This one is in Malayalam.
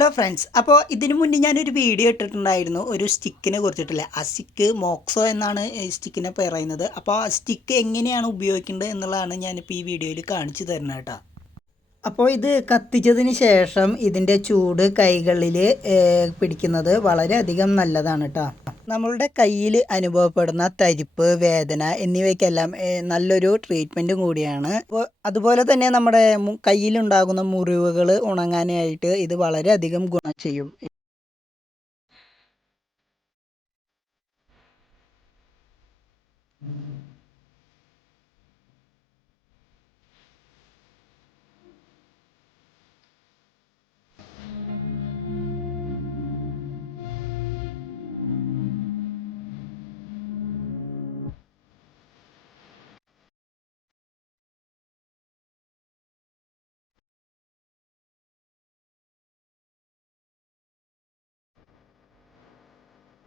ഹലോ ഫ്രണ്ട്സ്, അപ്പോൾ ഇതിനു മുന്നേ ഞാനൊരു വീഡിയോ ഇട്ടിട്ടുണ്ടായിരുന്നു ഒരു സ്റ്റിക്കിനെ കുറിച്ചിട്ടില്ല. ആ സ്റ്റിക്ക് മോക്സോ എന്നാണ് ഈ സ്റ്റിക്കിനെ പറയുന്നത്. അപ്പോൾ ആ സ്റ്റിക്ക് എങ്ങനെയാണ് ഉപയോഗിക്കേണ്ടത് എന്നുള്ളതാണ് ഞാനിപ്പോൾ ഈ വീഡിയോയിൽ കാണിച്ചു തരുന്നത് കേട്ടോ. അപ്പോൾ ഇത് കത്തിച്ചതിന് ശേഷം ഇതിൻ്റെ ചൂട് കൈകളിൽ പിടിക്കുന്നത് വളരെയധികം നല്ലതാണ് കേട്ടോ. നമ്മളുടെ കയ്യിൽ അനുഭവപ്പെടുന്ന തരിപ്പ്, വേദന എന്നിവയ്ക്കെല്ലാം നല്ലൊരു ട്രീറ്റ്മെൻറ്റും കൂടിയാണ്. അപ്പോൾ അതുപോലെ തന്നെ നമ്മുടെ കയ്യിലുണ്ടാകുന്ന മുറിവുകൾ ഉണങ്ങാനായിട്ട് ഇത് വളരെയധികം ഗുണം ചെയ്യും.